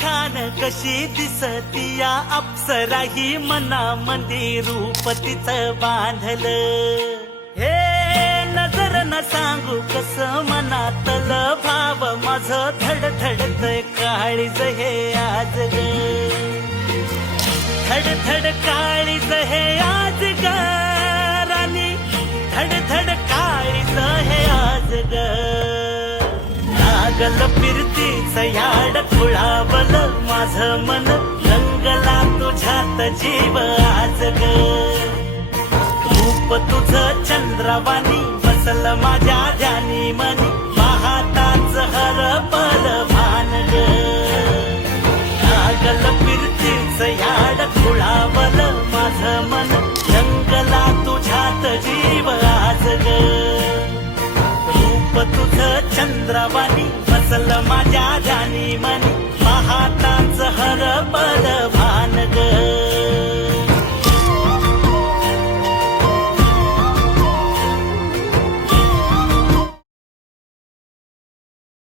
खान कशी दिसती या अप्सरा ही मनामंदी रूप तिचं बांधलं. हे नजर न सांगू कस मनातलं भाव माझं धडधडतय काळीज हे आज ग. धडधड काळीज हे आज ग राणी, धडधड काळीज हे आज ग. लागल फिरतीच याड खुळावल माझं मन, रंगला तुझ्यात जीव आज ग. रूप तुझं चंद्रवाणी बसल माझ्या ध्यानी मनी, पाहताच हरपल भान ग. लागल फिरतीच याड खुळावल माझं मन, रंगला तुझ्यात जीव आज ग. रूप तुझं चंद्रवाणी बसल माझ्या ध्यानी मनी, पाहताच हरपल भान ग.